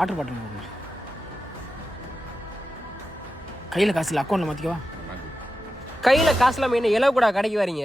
Water bottle கையில் காசு இல்லை, அக்கௌண்ட்டில் மாற்றிக்கவா? கையில் காசுலாம் என்ன இலவு கூட கடைக்கு வரீங்க?